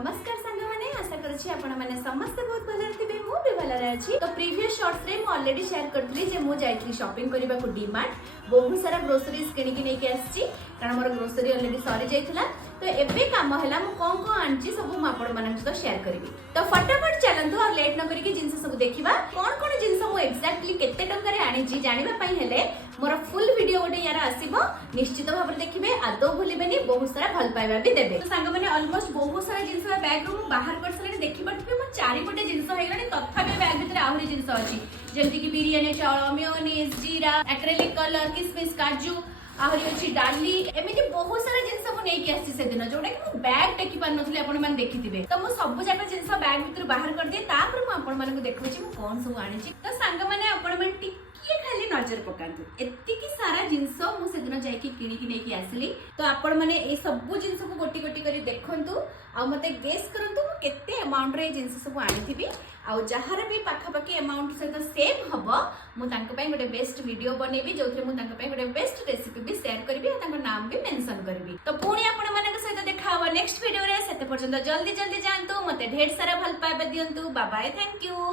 नमस्कार सांग माने आशा करछि आपण माने समस्त बहुत भले थिबे मु भी भले अछि। तो प्रीवियस शॉर्ट्स रे मु ऑलरेडी शेयर करथली जे मु जाइथली शॉपिंग करबा को डीमार्ट बहुत सारा ग्रोसरीज किनि कि नै के आछि कारण मोर ग्रोसरी ऑलरेडी सरी जाइथला। तो एबे काम हैला मु कोन कोन आनछि सब मु आपण माने तो शेयर करबी। तो फटाफट चलंतु और लेट न करी कि जिंस सब देखिबा कोन कोन जिंस मु एक्जेक्टली केते टंका रे आनिछि जानिबा पई हेले मोर फुल वीडियो गोटे यार आसीबो निश्चित भाबरे देखिबे आदो भूलिबेनी बहुत सारा भल पाइबा भी देबे। तो सांग माने ऑलमोस्ट बहुत सारा जिंस बैग रो बाहर कर सले देखि पड़थि मो चारि पटे जिंस हे गनी तथापि बैग भीतर आहुरी जिंस अछि जेमति कि बिरयानी चावल मेयोनीज जीरा एक्रेलिक कलर किसमिस काजू आहरी अछि डाली एमिति बहुत सारा जिंस मु नै कि आछि से दिन जोडा कि मु बैग टेकी पार नथले आपण मान देखिथिबे। तो मु सब जाका जिंस बैग भीतर बाहर कर दे तापर मु आपण मान को देखौछि मु कोन सब आनिछि। तो सांग माने आपण मान टिके खाली नजर पकांतु एत्ति कि सारा जिंस मु से दिन जाई कि किनि कि नै कि आसली। तो आपण माने ए सब जिंस को गोटी गोटी करी देखंतु आ मते गेस करंतु मु केते अमाउंट रे जिंस सब आनिथिबी आ जहार भी पाखा पाखी अमाउंट से तो सेम हबो मु तांको पई गोटे बेस्ट वीडियो बनेबी जोथरे मु तांको पई गोटे बेस्ट रेसिपी भी शेयर करबी आ तांको नाम भी मेंशन करबी। तो पुणी आपण मानक सहित देखा हवा नेक्स्ट वीडियो रे सेते पर्यंत जल्दी जल्दी जानतु मते ढेर सारा भल पाइबा दियंतु। Bye bye thank you.